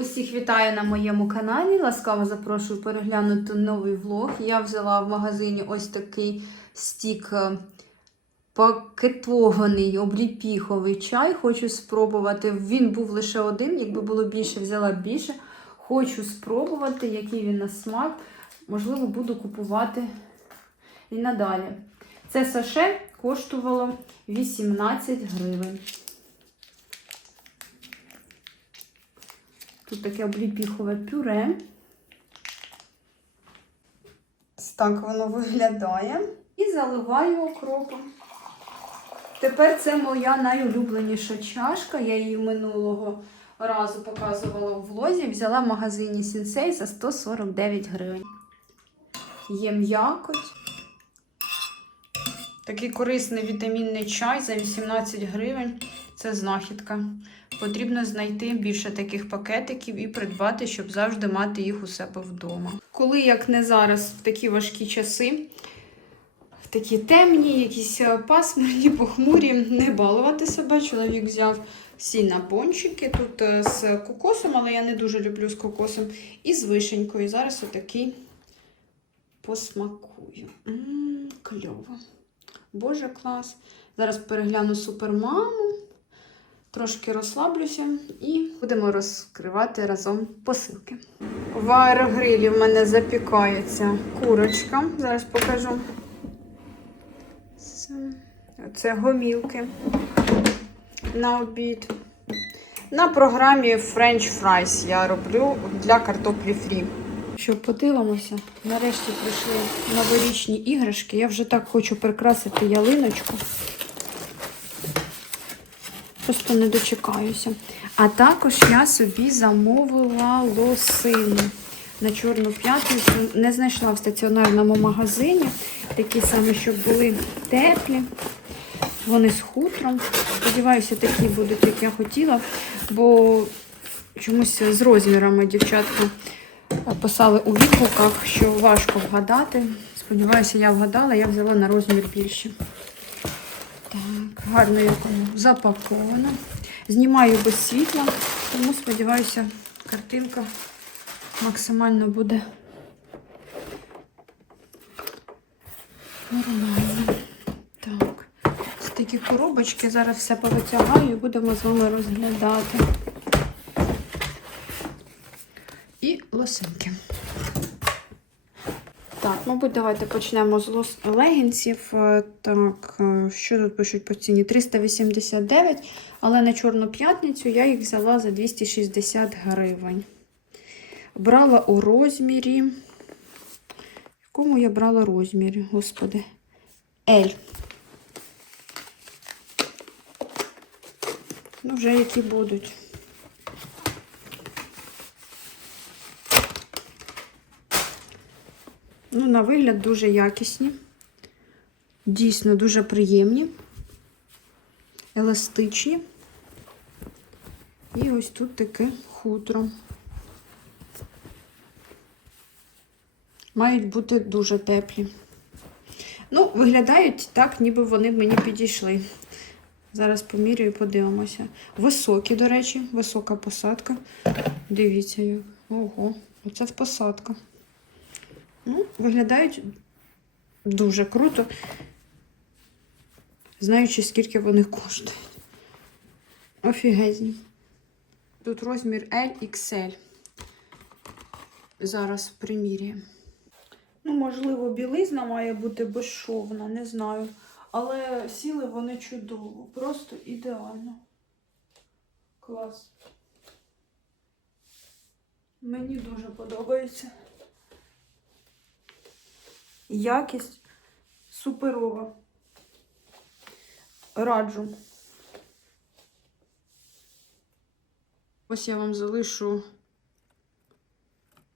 Усіх вітаю на моєму каналі. Ласкаво запрошую переглянути новий влог. Я взяла в магазині ось такий стік е, пакетований обліпіховий чай. Хочу спробувати. Він був лише один, якби було більше, взяла більше. Хочу спробувати, який він на смак. Можливо, буду купувати і надалі. Це саше коштувало 18 гривень. Тут таке обліпіхове пюре. Ось Так воно виглядає. І заливаю окропом. Тепер це моя найулюбленіша чашка. Я її минулого разу показувала в влозі. Взяла в магазині Сінсей за 149 гривень. Є м'якоть. Такий корисний вітамінний чай за 18 гривень. Це знахідка. Потрібно знайти більше таких пакетиків і придбати, щоб завжди мати їх у себе вдома. Коли, як не зараз, в такі важкі часи, в такі темні, якісь е, пасмурні, похмурі, не балувати себе. Чоловік взяв сіль на пончики тут е, з кокосом, але я не дуже люблю з кокосом, і з вишенькою. Зараз отакий посмакую. М, кльово. Боже, клас. Зараз перегляну супермаму. Трошки розслаблюся і будемо розкривати разом посилки. В аерогрилі в мене запікається курочка. Зараз покажу. Це- гомілки на обід. На програмі French Fries я роблю для картоплі фрі. Що подивимося, нарешті прийшли новорічні іграшки. Я вже так хочу прикрасити ялиночку. Просто не дочекаюся. А також я собі замовила лосини на Чорну п'ятницю. Не знайшла в стаціонарному магазині. Такі самі, щоб були теплі. Вони з хутром. Сподіваюся, такі будуть, як я хотіла, бо чомусь з розмірами дівчатки писали у відгуках, що важко вгадати. Сподіваюся, я вгадала, я взяла на розмір більше. Так, гарно як запаковано. Знімаю без світла, тому сподіваюся, картинка максимально буде нормальна. Так, ось такі коробочки. Зараз все повитягаю і будемо з вами розглядати. І лосинки. Мабуть, давайте почнемо з легінсів. Е, Так, е, що тут пишуть по ціні? 389, але на Чорну п'ятницю я їх взяла за 260 гривень. Брала у розмірі. Якому я брала розмірі, господи? L. Ну, вже які будуть. Ну, на вигляд дуже якісні, дійсно дуже приємні, еластичні. І ось тут таке хутро. Мають бути дуже теплі. Ну, виглядають так, ніби вони мені підійшли. Зараз поміряю подивимося. Високі, до речі, висока посадка. Дивіться, як. Ого, оце посадка. Ну, виглядають дуже круто, знаючи, скільки вони коштують. Офігезні. Тут розмір LXL. Зараз приміряємо. Ну, можливо, білизна має бути безшовна, не знаю. Але сіли вони чудово, просто ідеально. Клас. Мені дуже подобається. Якість суперова. Раджу. Ось я вам залишу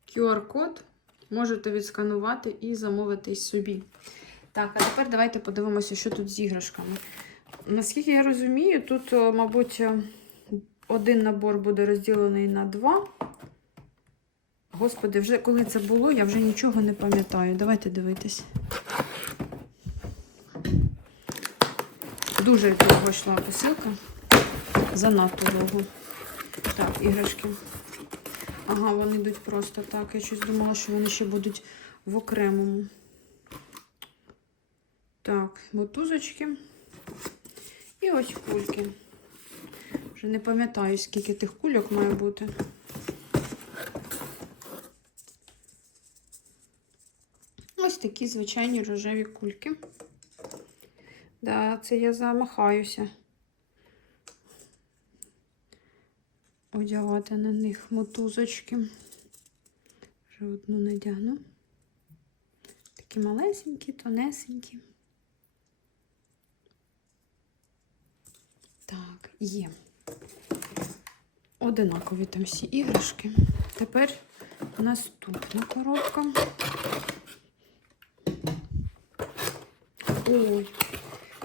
QR-код. Можете відсканувати і замовити собі. Так, а тепер давайте подивимося, що тут з іграшками. Наскільки я розумію, тут, мабуть, е, один набор буде розділений на два. Господи, вже коли це було, я вже нічого не пам'ятаю. Давайте дивитись. Дуже довго йшла посилка. Занадто довго. Так, іграшки. Ага, вони йдуть просто так. Я щось думала, що вони ще будуть в окремому. Так, мотузочки. І ось кульки. Вже не пам'ятаю, скільки тих кульок має бути. Ось такі звичайні рожеві кульки. Да, це я замахаюся. Одягати на них мотузочки. Вже одну надягну. Такі малесенькі, тонесенькі. Так, є. Одинакові там всі іграшки. Тепер наступна коробка. Ой,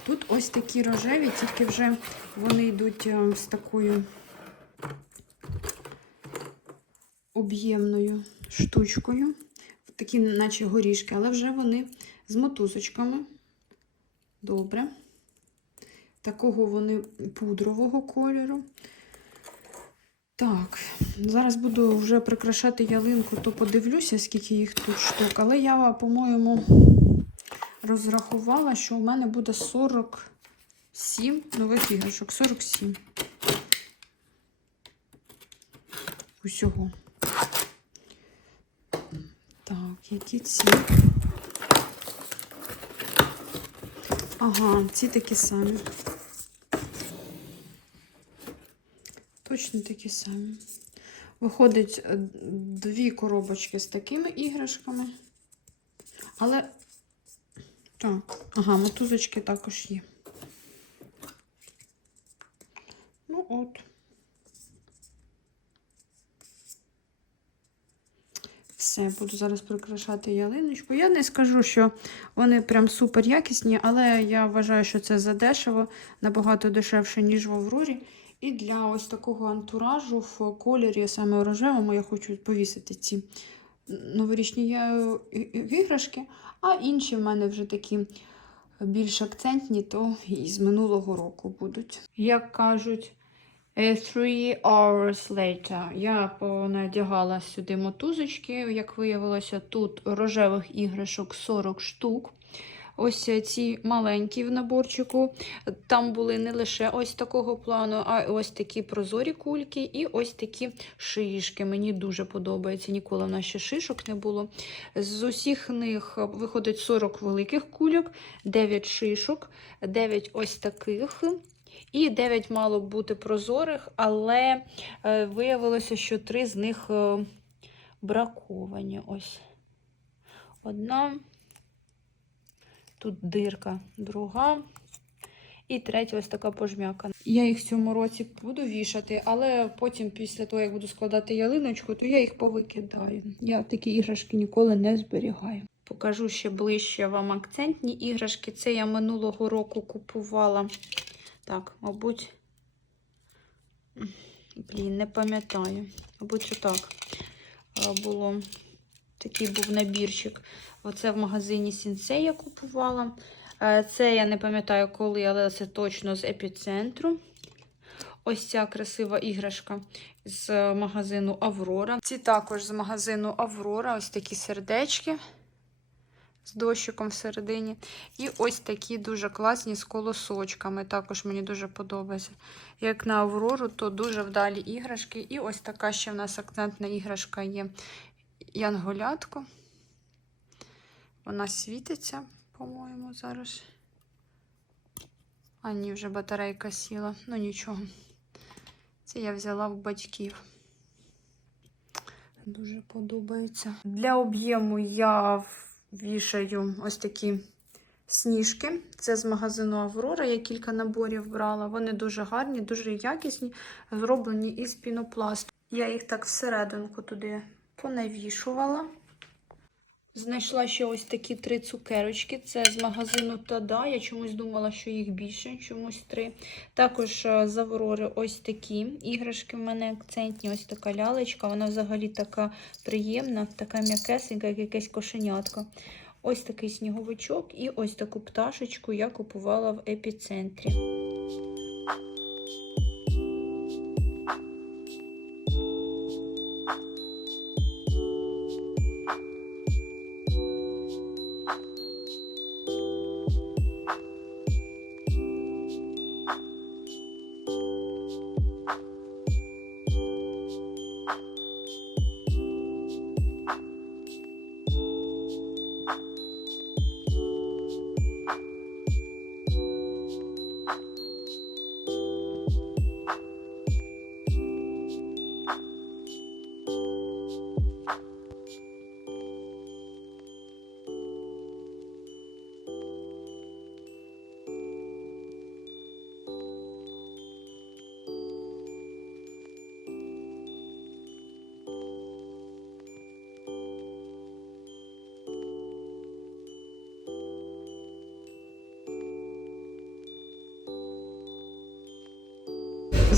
тут ось такі рожеві, тільки вже вони йдуть е, з такою об'ємною штучкою. Такі, наче горішки, але вже вони з мотузочками. Добре. Такого вони пудрового кольору. Так, зараз буду вже прикрашати ялинку, то подивлюся, скільки їх тут штук. Але я, по-моєму, розрахувала, що у мене буде 47 нових іграшок. 47. Усього. Так, які ці? Ага, ці такі самі. Точно такі самі. Виходить е, дві коробочки з такими іграшками. Але. Так, ага, мотузочки також є. Ну от. Все, буду зараз прикрашати ялиночку. Я не скажу, що вони прям супер якісні, але я вважаю, що це задешево, набагато дешевше, ніж в Аврорі. І для ось такого антуражу в кольорі, саме рожевому, я хочу повісити ці новорічні іграшки, а інші в мене вже такі більш акцентні, то і з минулого року будуть. Як кажуть, three hours later. Я понадягала сюди мотузочки. Як виявилося, тут рожевих іграшок 40 штук. Ось ці маленькі в наборчику. Там були не лише ось такого плану, а ось такі прозорі кульки і ось такі шишки. Мені дуже подобається. Ніколи в нас ще шишок не було. З усіх них виходить 40 великих кульок, 9 шишок, 9 ось таких. І 9 мало бути прозорих, але е, виявилося, що 3 з них е, браковані. Ось одна. Тут дирка, друга. І третя ось така пожмяка. Я їх в цьому році буду вішати, але потім, після того, як буду складати ялиночку, то я їх повикидаю. Я такі іграшки ніколи не зберігаю. Покажу ще ближче вам акцентні іграшки. Це я минулого року купувала. Так, мабуть, блін, не пам'ятаю. Мабуть, отак було. Такий був набірчик. Оце в магазині Сінсей я купувала. Е, Це я не пам'ятаю коли, але це точно з епіцентру. Ось ця красива іграшка з магазину Аврора. Ці також з магазину Аврора. Ось такі сердечки з дощиком всередині. І ось такі дуже класні з колосочками. Також мені дуже подобається. Як на Аврору, то дуже вдалі іграшки. І ось така ще в нас акцентна іграшка є янголятко. Вона світиться, по-моєму, зараз. А ні, вже батарейка сіла. Ну нічого. Це я взяла в батьків. Дуже подобається. Для об'єму я вішаю ось такі сніжки. Це з магазину Аврора. Я кілька наборів брала. Вони дуже гарні, дуже якісні, зроблені із пінопласту. Я їх так всерединку туди понавішувала. Знайшла ще ось такі три цукерочки. Це з магазину Тада. Я чомусь думала, що їх більше, чомусь три. Також е, з Аврори ось такі іграшки в мене акцентні. Ось така лялечка. Вона взагалі така приємна, така м'якесенька, як якесь кошенятко. Ось такий сніговичок і ось таку пташечку я купувала в епіцентрі.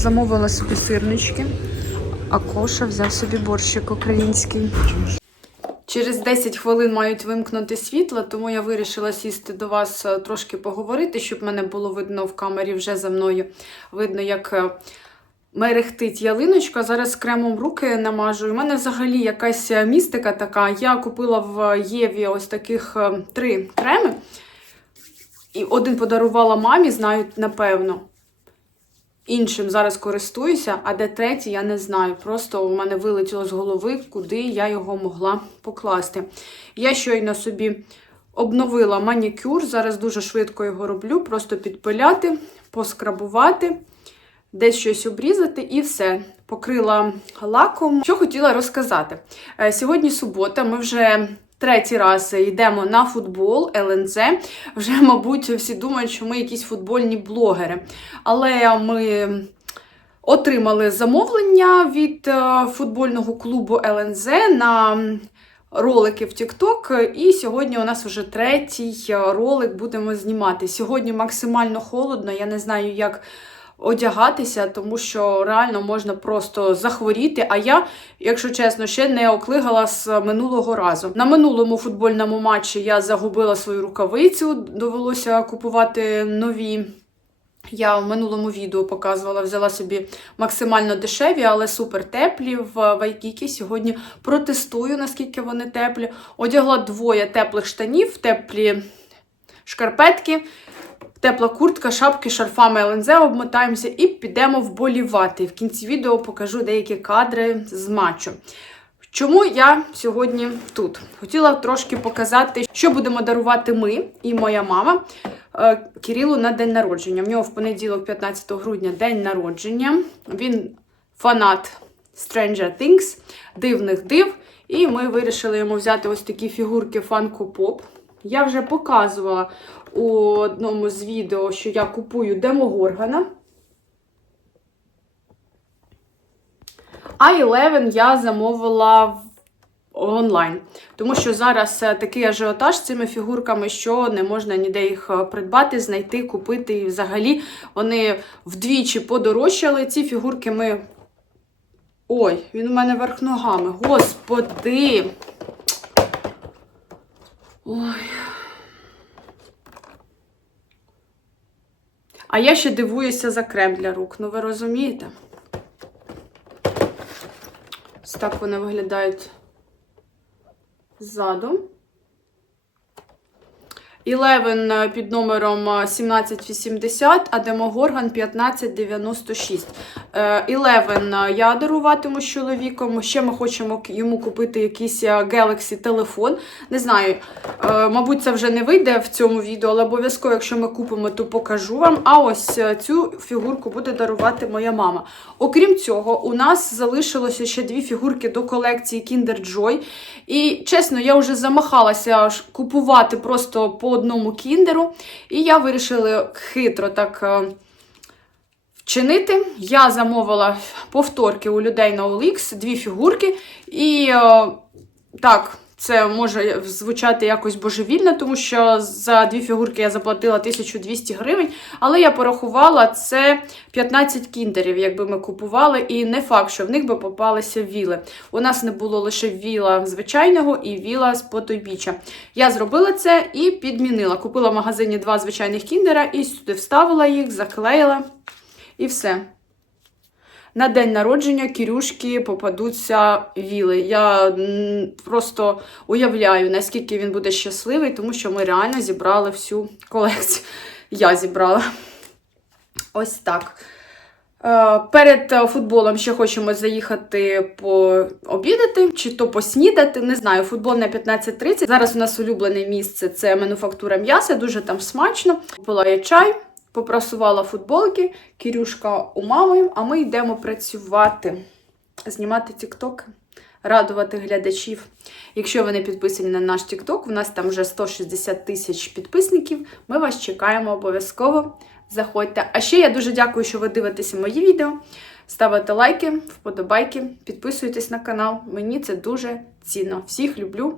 Замовила собі сирнички, а Коша взяв собі борщик український. Через 10 хвилин мають вимкнути світло, тому я вирішила сісти до вас е, трошки поговорити, щоб мене було видно в камері вже за мною. Видно, як е, мерехтить ялиночка. Зараз кремом руки намажу. У мене взагалі якась е, містика така. Я купила в Єві ось таких три креми. І один подарувала мамі, знаю, напевно. Іншим зараз користуюся, а де третій, я не знаю. Просто у мене вилетіло з голови, куди я його могла покласти. Я щойно собі обновила манікюр. Зараз дуже швидко його роблю. Просто підпиляти, поскрабувати, десь щось обрізати і все. Покрила лаком. Що хотіла розказати. Е, Сьогодні субота, ми вже. Третій раз йдемо на футбол ЛНЗ. Вже, мабуть, всі думають, що ми якісь футбольні блогери. Але ми отримали замовлення від е, футбольного клубу ЛНЗ на ролики в TikTok. І сьогодні у нас вже третій е, ролик будемо знімати. Сьогодні максимально холодно, я не знаю, як одягатися, тому що реально можна просто захворіти. А я, якщо чесно, ще не оклигала з минулого разу. На минулому футбольному матчі я загубила свою рукавицю, довелося купувати нові. Я в минулому відео показувала, взяла собі максимально дешеві, але супер теплі в Вайкікі. Сьогодні протестую, наскільки вони теплі. Одягла двоє теплих штанів, теплі шкарпетки, тепла куртка, шапки, шарфами ЛНЗ обмотаємося і підемо вболівати. В кінці відео покажу деякі кадри з матчу. Чому я сьогодні тут? Хотіла трошки показати, що будемо дарувати ми і моя мама е, Кирилу на день народження. В нього в понеділок, 15 грудня, день народження. Він фанат Stranger Things, дивних див. І ми вирішили йому взяти ось такі фігурки Pop. Я вже показувала у одному з відео, що я купую Демогоргана. А 11 я замовила онлайн. Тому що зараз е, такий ажіотаж з цими фігурками, що не можна ніде їх е, придбати, знайти, купити. І взагалі вони вдвічі подорожчали. Ці фігурки ми. Ой, він у мене верх ногами. Господи! Ой. А я ще дивуюся за крем для рук. Ну, ви розумієте? Ось так вони виглядають ззаду. 11 під номером 1780, а Демогорган 1596. 11 я даруватиму з чоловіком. Ще ми хочемо йому купити якийсь Galaxy телефон. Не знаю, е, мабуть, це вже не вийде в цьому відео, але обов'язково, якщо ми купимо, то покажу вам. А ось е, цю фігурку буде дарувати моя мама. Окрім цього, у нас залишилося ще дві фігурки до колекції Kinder Joy. І чесно, я вже замахалася купувати просто по одному кіндеру. І я вирішила хитро так е, вчинити. Я замовила повторки у людей на OLX, дві фігурки. І е, так. Це може звучати якось божевільно, тому що за дві фігурки я заплатила 1200 гривень, але я порахувала це 15 кіндерів, якби ми купували, і не факт, що в них би попалися віли. У нас не було лише віла звичайного і віла з потойбіччя. Я зробила це і підмінила. Купила в магазині два звичайних кіндера і сюди вставила їх, заклеїла і все. На день народження Кірюшки попадуться віли. Я просто уявляю, наскільки він буде щасливий, тому що ми реально зібрали всю колекцію. Я зібрала. Ось так. Е, Перед футболом ще хочемо заїхати пообідати чи то поснідати. Не знаю, футбол на 15.30. Зараз у нас улюблене місце це мануфактура м'яса, дуже там смачно. Пила я чай. Попрасувала футболки, Кірюшка у мами, а ми йдемо працювати, знімати тікток, радувати глядачів. Якщо ви не підписані на наш тікток, у нас там вже 160 тисяч підписників. Ми вас чекаємо обов'язково. Заходьте. А ще я дуже дякую, що ви дивитеся мої відео. Ставите лайки, вподобайки, підписуйтесь на канал. Мені це дуже цінно. Всіх люблю.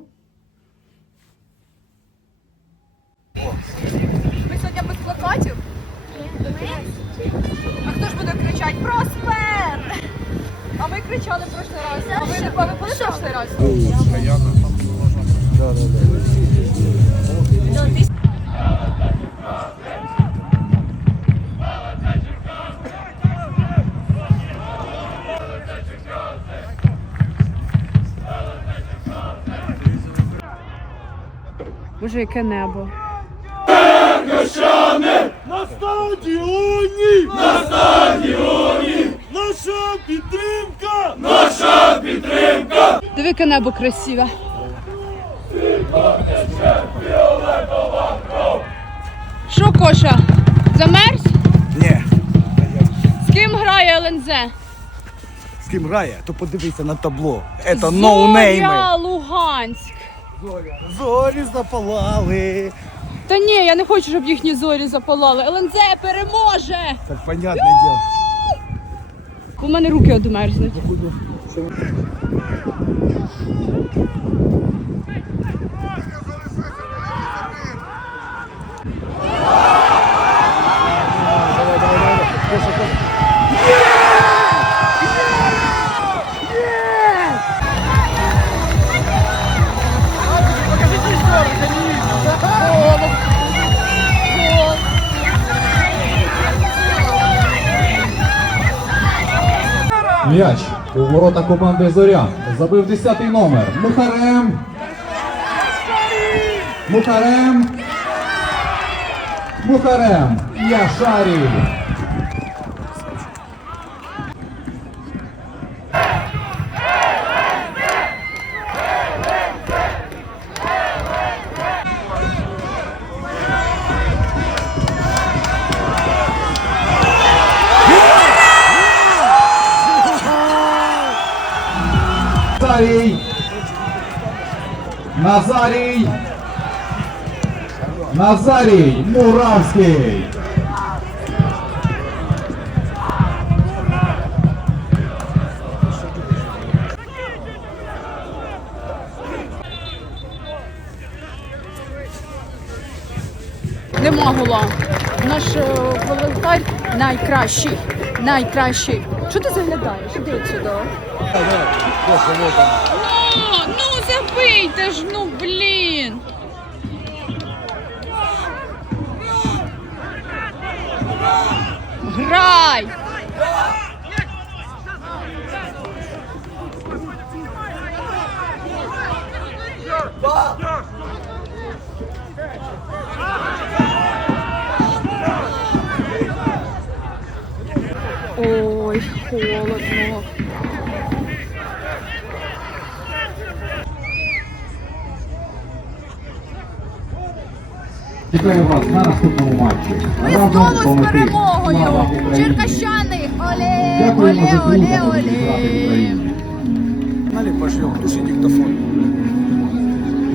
Ми сьогодні без плакатів. А хто ж буде кричати Проспер? А ми кричали в прошлий раз. А ви, а ви були в прошлий раз? Боже, яке небо. На стадіоні! На стадіоні! Наша підтримка! Наша підтримка! Диви, яке небо красиве. Що, Коша? Замерз? Ні, З ким грає ЛНЗ? з ким грає, то подивися на табло. Це ноунейми. Зоря Луганськ. Зорі запалали. Та ні, я не хочу, щоб їхні зорі запалали. ЛНЗ переможе! Так понятне діло. У мене руки одмерзнуть. М'яч у ворота команди Зоря. Забив 10-й номер. Мухарем. Мухарем. Мухарем. Яшарів. Назарій. Назарій Муравський. Нема гола. Наш е, волонтар найкращий. Найкращий. Що ти заглядаєш? Іди сюди. О, ну забийте ж, ну блін. Грай! Ой, холодно. Чекаю вас на наступному матчі. Ми Разом знову з перемогою! Олі, Черкащани! Оле! Дякуємо Оле, олі. оле, оле! Україні. Далі пошлем, включи диктофон.